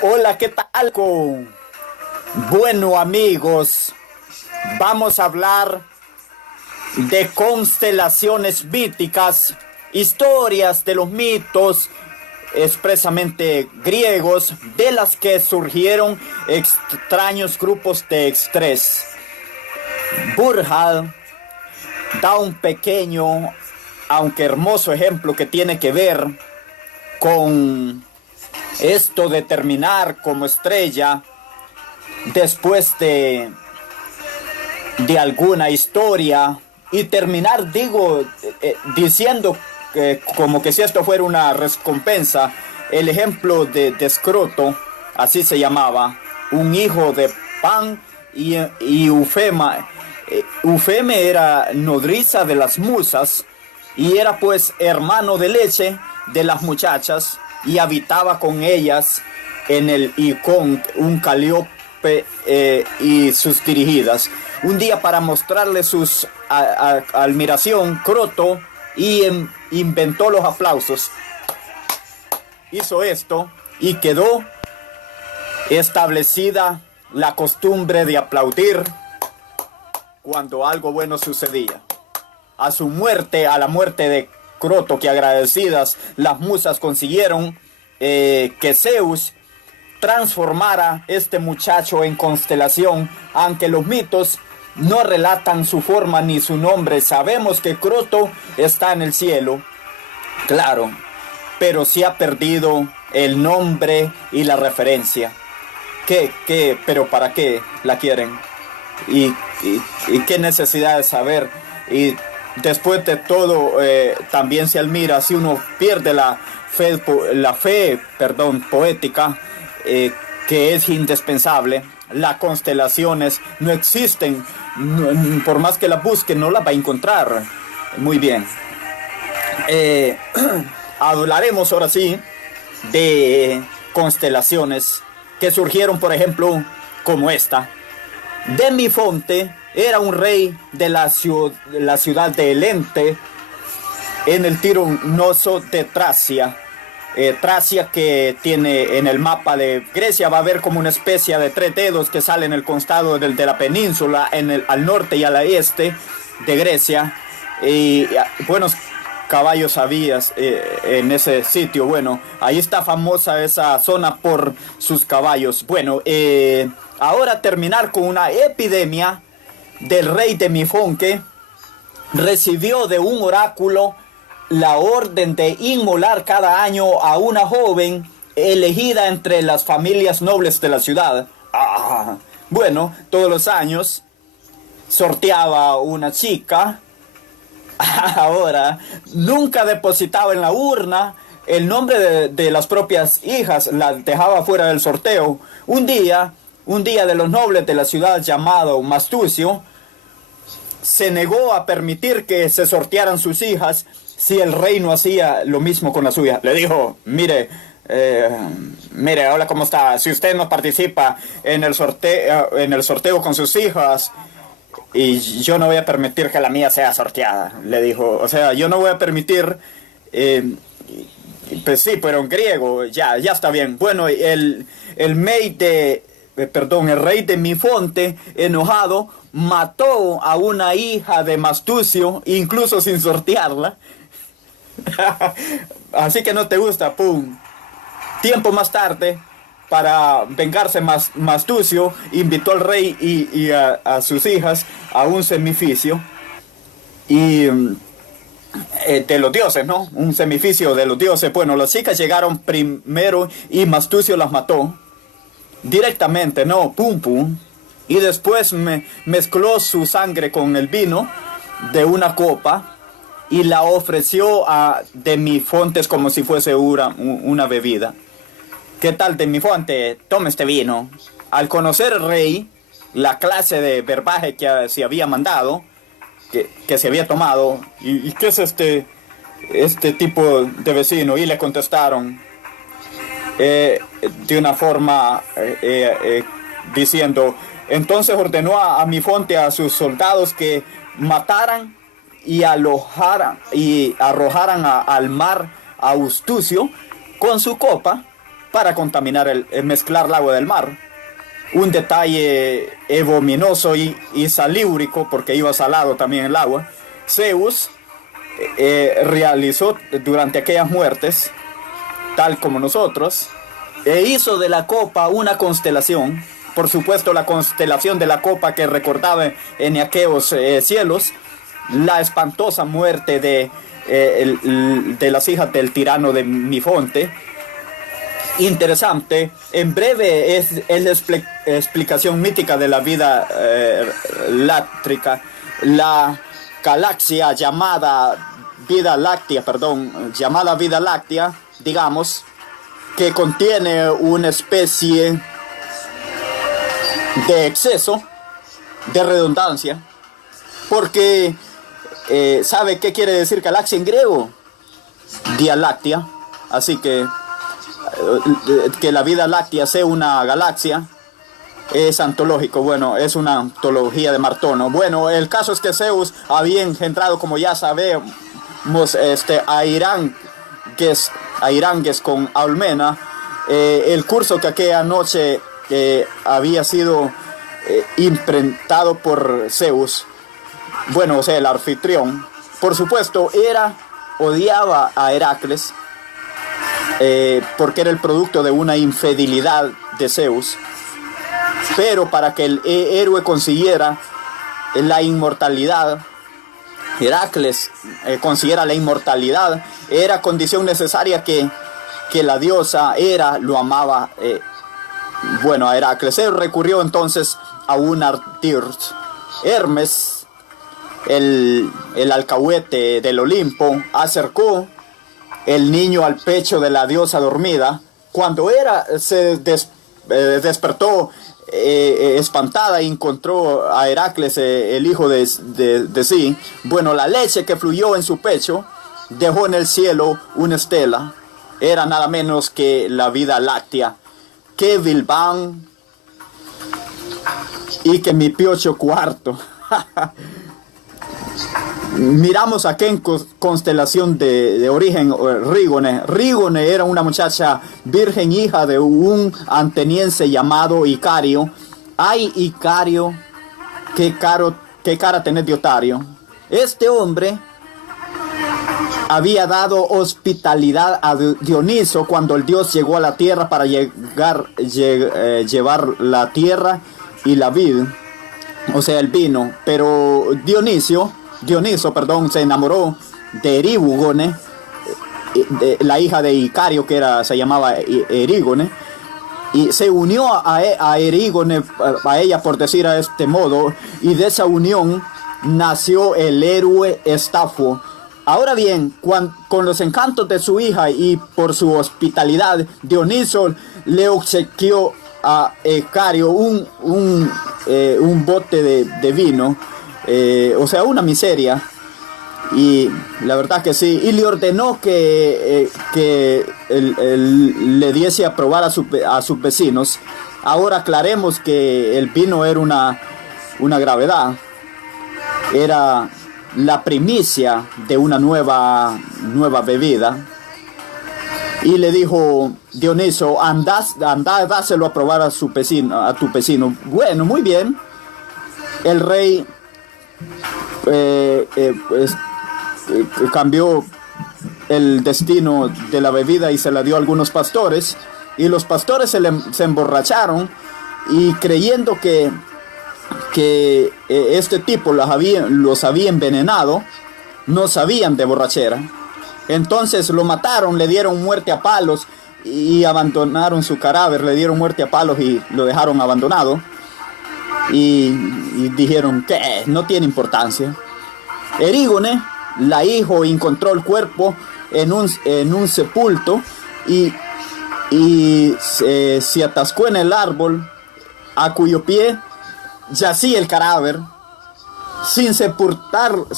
Hola, ¿qué tal? Bueno, amigos, vamos a hablar de constelaciones míticas, historias de los mitos expresamente griegos, de las que surgieron extraños grupos de estrés. Burhal da un pequeño, aunque hermoso ejemplo que tiene que ver con esto de terminar como estrella después de alguna historia y terminar, diciendo como que si esto fuera una recompensa. El ejemplo de Escroto, así se llamaba, un hijo de Pan y Eufema. Eufeme era nodriza de las musas y era pues hermano de leche de las muchachas y habitaba con ellas en el Icón, un Calíope y sus dirigidas. Un día, para mostrarle sus admiración, Croto inventó los aplausos. Hizo esto y quedó establecida la costumbre de aplaudir cuando algo bueno sucedía. A su muerte, a la muerte de Croto, que agradecidas las musas consiguieron que Zeus transformara este muchacho en constelación, aunque los mitos no relatan su forma ni su nombre. Sabemos que Croto está en el cielo, claro, pero sí ha perdido el nombre y la referencia. ¿Pero para qué la quieren? ¿Y qué necesidad de saber? Y después de todo, también se admira si uno pierde la fe poética, que es indispensable. Las constelaciones no existen, por más que las busque no las va a encontrar. Muy bien. Hablaremos ahora sí de constelaciones que surgieron, por ejemplo, como esta. Demifonte era un rey de la ciudad de Elente, en el Tironoso de Tracia. Tracia, que tiene en el mapa de Grecia, va a ver como una especie de tres dedos que sale en el costado de la península, al norte y al este de Grecia. Y buenos caballos habías en ese sitio. Bueno, ahí está famosa esa zona por sus caballos. Bueno, ahora terminar con una epidemia del rey Demifonte. Recibió de un oráculo la orden de inmolar cada año a una joven elegida entre las familias nobles de la ciudad. Bueno, todos los años sorteaba una chica. Ahora, nunca depositaba en la urna el nombre de las propias hijas, las dejaba fuera del sorteo. Un día de los nobles de la ciudad, llamado Mastucio, se negó a permitir que se sortearan sus hijas si el rey no hacía lo mismo con la suya. Le dijo: mire, hola, ¿cómo está? Si usted no participa en el sorteo con sus hijas, y yo no voy a permitir que la mía sea sorteada. Le dijo, o sea, yo no voy a permitir, pues sí, pero en griego, ya está bien. Bueno, el rey de Mifonte, enojado, mató a una hija de Mastucio, incluso sin sortearla. Así que no te gusta, pum. Tiempo más tarde, para vengarse Mastucio, invitó al rey y a sus hijas a un semificio de los dioses, ¿no? Un semificio de los dioses. Bueno, las chicas llegaron primero y Mastucio las mató directamente, ¿no? Pum, pum. Y después mezcló su sangre con el vino de una copa y la ofreció a Demifonte como si fuese una bebida. ¿Qué tal, Demifonte? Toma este vino. Al conocer el rey la clase de verbaje que se había mandado, que se había tomado, ¿y qué es este tipo de vecino? Y le contestaron de una forma diciendo: entonces ordenó a Mifonte a sus soldados que mataran y arrojaran al mar a Austucio con su copa, para contaminar mezclar el agua del mar. Un detalle ebominoso y salíurico, porque iba salado también el agua. Zeus realizó durante aquellas muertes, tal como nosotros, e hizo de la copa una constelación. Por supuesto, la constelación de la copa que recordaba en aquellos cielos la espantosa muerte de las hijas del tirano de Mifonte. Interesante. En breve es la explicación mítica de la vida láctrica. La galaxia llamada Vida Láctea, digamos, que contiene una especie de exceso, de redundancia, porque ¿sabe qué quiere decir galaxia en griego? Vía Láctea. Así que la Vida Láctea sea una galaxia es antológico. Bueno, es una antología de Martono. Bueno, el caso es que Zeus había engendrado, como ya sabemos, a Irangues con Almena. El curso que aquella noche había sido imprentado por Zeus, bueno, o sea, el anfitrión, por supuesto, odiaba a Heracles, porque era el producto de una infidelidad de Zeus. Pero para que el héroe consiguiera la inmortalidad, Heracles consiguiera la inmortalidad, era condición necesaria que la diosa Hera lo amaba, a Heracles. Él recurrió entonces a un artir. Hermes, el alcahuete del Olimpo, acercó el niño al pecho de la diosa dormida. Cuando Hera se despertó espantada y encontró a Heracles, el hijo de sí, bueno, la leche que fluyó en su pecho dejó en el cielo una estela. Era nada menos que la Vida Láctea, que Vilbán y que mi Piocho Cuarto. Miramos aquí en constelación de origen Rígone. Rígone era una muchacha virgen, hija de un ateniense llamado Icario. Ay, Icario, qué cara tenés de otario. Este hombre había dado hospitalidad a Dioniso cuando el dios llegó a la tierra para llevar la tierra y la vid, o sea, el vino. Pero Dioniso, se enamoró de Erígone, la hija de Icario, se llamaba Erígone, y se unió a Erígone, a ella por decir a este modo, y de esa unión nació el héroe Estafo. Ahora bien, con los encantos de su hija y por su hospitalidad, Dioniso le obsequió a Icario un bote de vino, o sea, una miseria, y la verdad que sí, y le ordenó que le diese a probar a sus vecinos. Ahora aclaremos que el vino era una gravedad, era la primicia de una nueva bebida. Y le dijo Dioniso, anda, dáselo a probar a tu vecino. Bueno, muy bien. El rey cambió el destino de la bebida y se la dio a algunos pastores. Y los pastores se emborracharon, y creyendo que este tipo los había envenenado, no sabían de borrachera. Entonces lo mataron, le dieron muerte a palos y abandonaron su cadáver. Le dieron muerte a palos y lo dejaron abandonado. Y dijeron que no tiene importancia. Erígone, la hijo, encontró el cuerpo en un sepulto y se atascó en el árbol a cuyo pie yacía el cadáver, sin sepultarlo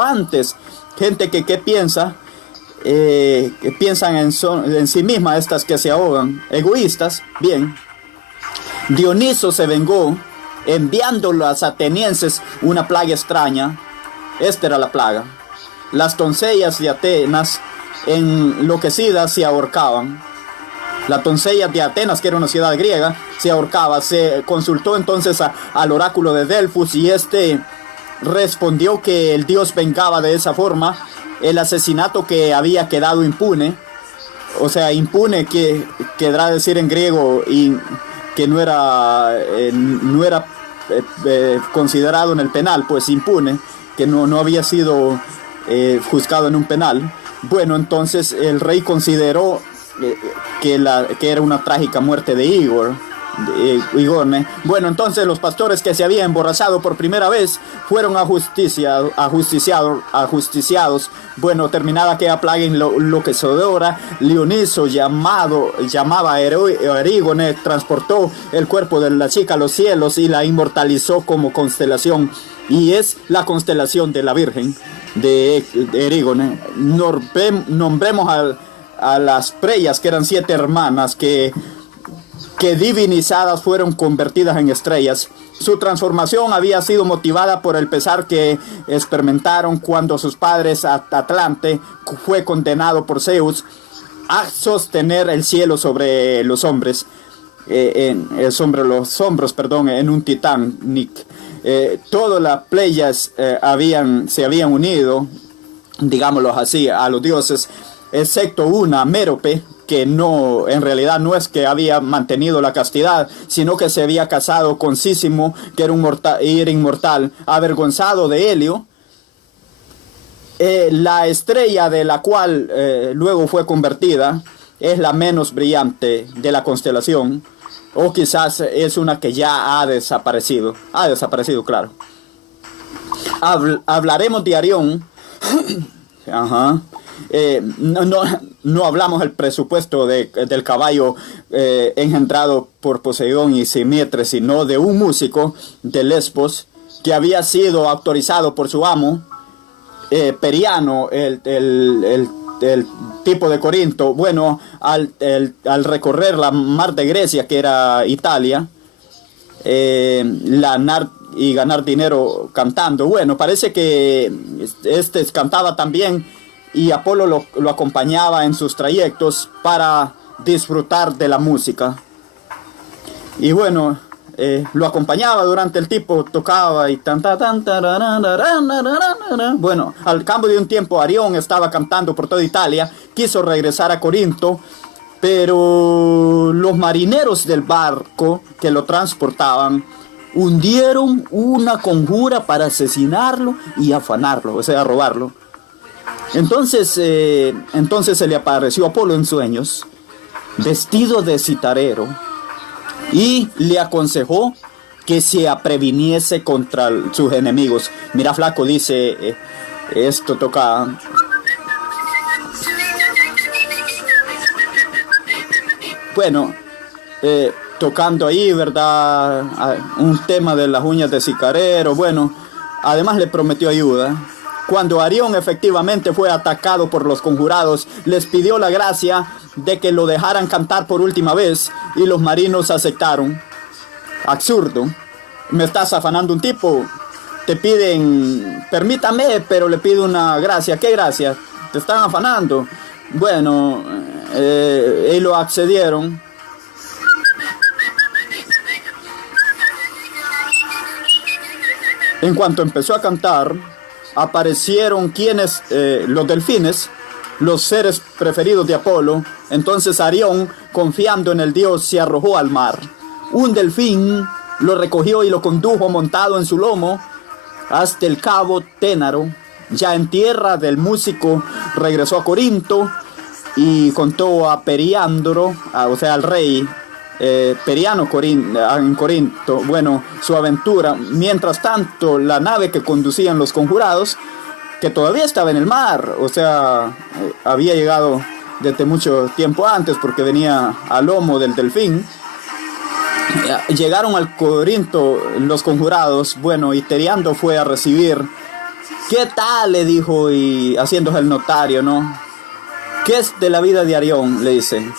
antes. Gente que piensa, que piensan en sí mismas, estas que se ahogan, egoístas. Bien, Dioniso se vengó enviando a los atenienses una plaga extraña. Esta era la plaga: las doncellas de Atenas enloquecidas se ahorcaban. La doncella de Atenas, que era una ciudad griega, se ahorcaba. Se consultó entonces al oráculo de Delfos y este respondió que el dios vengaba de esa forma el asesinato que había quedado impune. O sea, impune que querrá decir en griego y que no era considerado en el penal, pues impune, que no había sido juzgado en un penal. Bueno, entonces el rey consideró que era una trágica muerte de Igor. Bueno, entonces los pastores que se habían emborrachado por primera vez fueron ajusticiados. Bueno, terminada aquella plaga enloquecedora, Leoniso llamaba a Erígone, transportó el cuerpo de la chica a los cielos y la inmortalizó como constelación, y es la constelación de la Virgen de Erígone. Nombremos a las Preyas, que eran 7 hermanas que divinizadas fueron convertidas en estrellas. Su transformación había sido motivada por el pesar que experimentaron cuando sus padres Atlante fue condenado por Zeus a sostener el cielo sobre los hombros, en un Titanic. Todas las Pleias se habían unido, digámoslo así, a los dioses, excepto una, Mérope, que en realidad no es que había mantenido la castidad, sino que se había casado con Sísimo, que era inmortal, avergonzado de Helio. La estrella de la cual luego fue convertida es la menos brillante de la constelación, o quizás es una que ya ha desaparecido. Ha desaparecido, claro. Hablaremos de Arión. Ajá. No hablamos del presupuesto del caballo engendrado por Poseidón y Simetre, sino de un músico de Lesbos que había sido autorizado por su amo, Periano, el tipo de Corinto. Bueno, al recorrer la mar de Grecia, que era Italia, y ganar dinero cantando. Bueno, parece que este cantaba también, y Apolo lo acompañaba en sus trayectos para disfrutar de la música. Y bueno, lo acompañaba durante el tipo tocaba y bueno, al cabo de un tiempo Arión estaba cantando por toda Italia, quiso regresar a Corinto, pero los marineros del barco que lo transportaban hundieron una conjura para asesinarlo y afanarlo, o sea, robarlo. Entonces se le apareció Apolo en sueños, vestido de citarero, y le aconsejó que se previniese contra sus enemigos. Mira, flaco, dice, esto toca. Bueno, tocando ahí, ¿verdad? Un tema de las uñas de sicarero. Bueno, además le prometió ayuda. Cuando Arión efectivamente fue atacado por los conjurados, les pidió la gracia de que lo dejaran cantar por última vez, y los marinos aceptaron. Absurdo. Me estás afanando un tipo. Te piden, permítame, pero le pido una gracia. ¿Qué gracia? Te están afanando. Bueno, y lo accedieron. En cuanto empezó a cantar, aparecieron los delfines, los seres preferidos de Apolo. Entonces Arión, confiando en el dios, se arrojó al mar. Un delfín lo recogió y lo condujo montado en su lomo hasta el cabo Ténaro. Ya en tierra del músico, regresó a Corinto y contó a Periandro, o sea, al rey Periano en Corinto, bueno, su aventura. Mientras tanto, la nave que conducían los conjurados, que todavía estaba en el mar, o sea, había llegado desde mucho tiempo antes porque venía al lomo del delfín, llegaron al Corinto los conjurados. Bueno, y Periandro fue a recibir. ¿Qué tal?, le dijo, y haciéndose el notario, ¿no? ¿Qué es de la vida de Arión?, le dicen.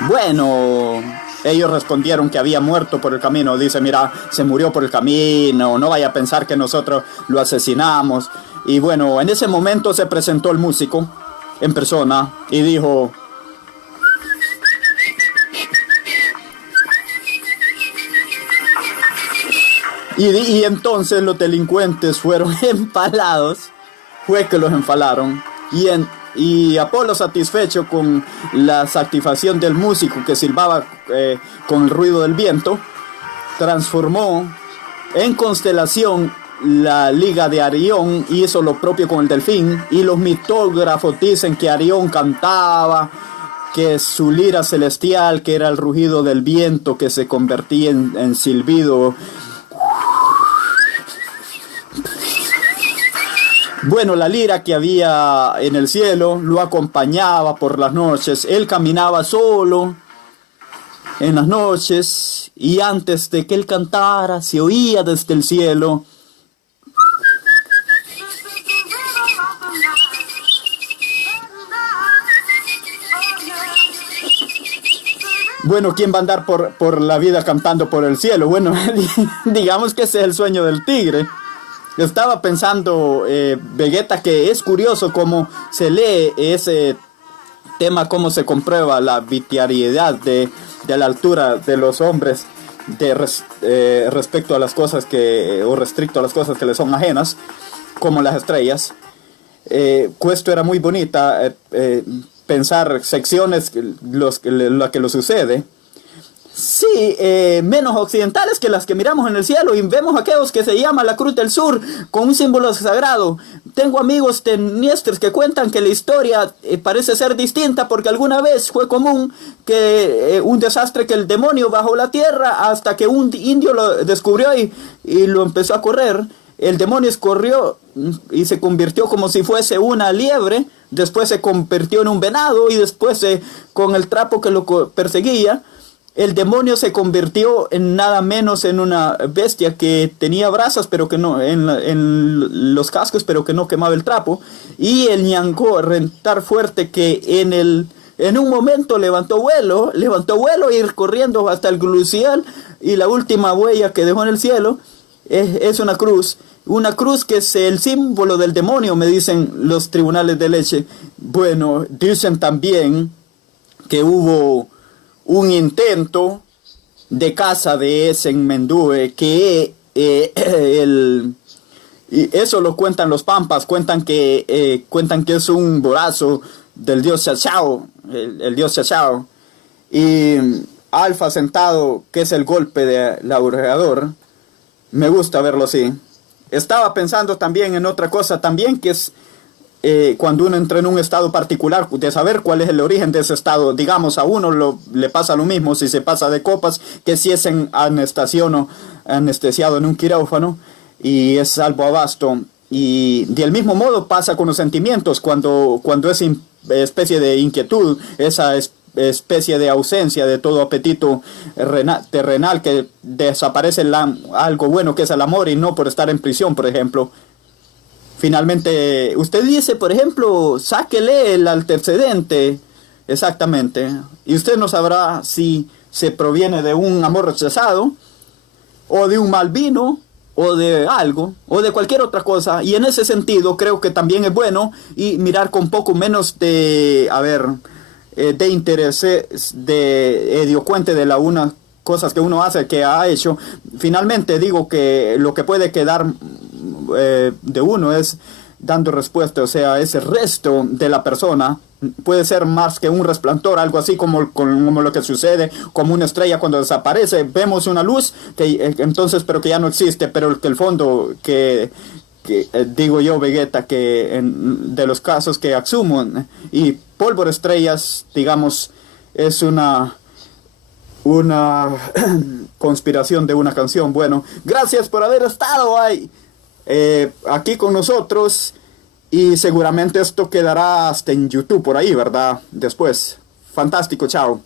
Bueno, ellos respondieron que había muerto por el camino. Dice, mira, se murió por el camino, no vaya a pensar que nosotros lo asesinamos. Y bueno, en ese momento se presentó el músico en persona y dijo: Y entonces los delincuentes fueron empalados, fue que los empalaron, y Apolo, satisfecho con la satisfacción del músico que silbaba con el ruido del viento, transformó en constelación la liga de Arión, hizo lo propio con el delfín, y los mitógrafos dicen que Arión cantaba, que su lira celestial, que era el rugido del viento que se convertía en silbido. Bueno, la lira que había en el cielo lo acompañaba por las noches. Él caminaba solo en las noches, y antes de que él cantara se oía desde el cielo: bueno, ¿quién va a andar por la vida cantando por el cielo? Bueno, digamos que ese es el sueño del tigre. Estaba pensando, Vegeta, que es curioso cómo se lee ese tema, cómo se comprueba la arbitrariedad de la altura de los hombres respecto a las cosas o restricto a las cosas que le son ajenas, como las estrellas. Esto era muy bonita, pensar secciones, lo que lo sucede. Sí, menos occidentales que las que miramos en el cielo, y vemos aquellos que se llama la Cruz del Sur, con un símbolo sagrado. Tengo amigos teniestres que cuentan que la historia parece ser distinta, porque alguna vez fue común que un desastre, que el demonio bajó la tierra hasta que un indio lo descubrió y lo empezó a correr. El demonio corrió y se convirtió como si fuese una liebre, después se convirtió en un venado, y después con el trapo que lo perseguía, el demonio se convirtió en nada menos en una bestia que tenía brasas, pero que no, en los cascos, pero que no quemaba el trapo. Y el ñangó, rentar fuerte, que en un momento levantó vuelo, ir corriendo hasta el Glucial, y la última huella que dejó en el cielo es una cruz. Una cruz que es el símbolo del demonio, me dicen los tribunales de leche. Bueno, dicen también que hubo un intento de caza de ese en Mendue, que y eso lo cuentan los pampas, cuentan que es un borazo del dios Chachao, el dios Chachao, y Alfa sentado, que es el golpe de laureador. Me gusta verlo así. Estaba pensando también en otra cosa también, que es cuando uno entra en un estado particular, de saber cuál es el origen de ese estado. Digamos, a uno le pasa lo mismo si se pasa de copas, que si es en anestesiado en un quirófano y es salvo abasto. Y del mismo modo pasa con los sentimientos, cuando es especie de inquietud, esa especie de ausencia de todo apetito terrenal, que desaparece algo bueno que es el amor, y no por estar en prisión, por ejemplo. Finalmente, usted dice, por ejemplo, sáquele el antecedente, exactamente, y usted no sabrá si se proviene de un amor rechazado, o de un mal vino, o de algo, o de cualquier otra cosa. Y en ese sentido creo que también es bueno y mirar con poco menos de interés, de ediocuente de una cosas que uno hace, que ha hecho. Finalmente digo que lo que puede quedar de uno es dando respuesta, o sea, ese resto de la persona puede ser más que un resplandor, algo así como lo que sucede, como una estrella cuando desaparece, vemos una luz entonces, pero que ya no existe, pero que el fondo que digo yo, Vegeta, que de los casos que asumo, y polvo de estrellas, digamos, es una conspiración de una canción. Bueno, gracias por haber estado ahí, aquí con nosotros, y seguramente esto quedará hasta en YouTube por ahí, ¿verdad? Después. Fantástico, chao.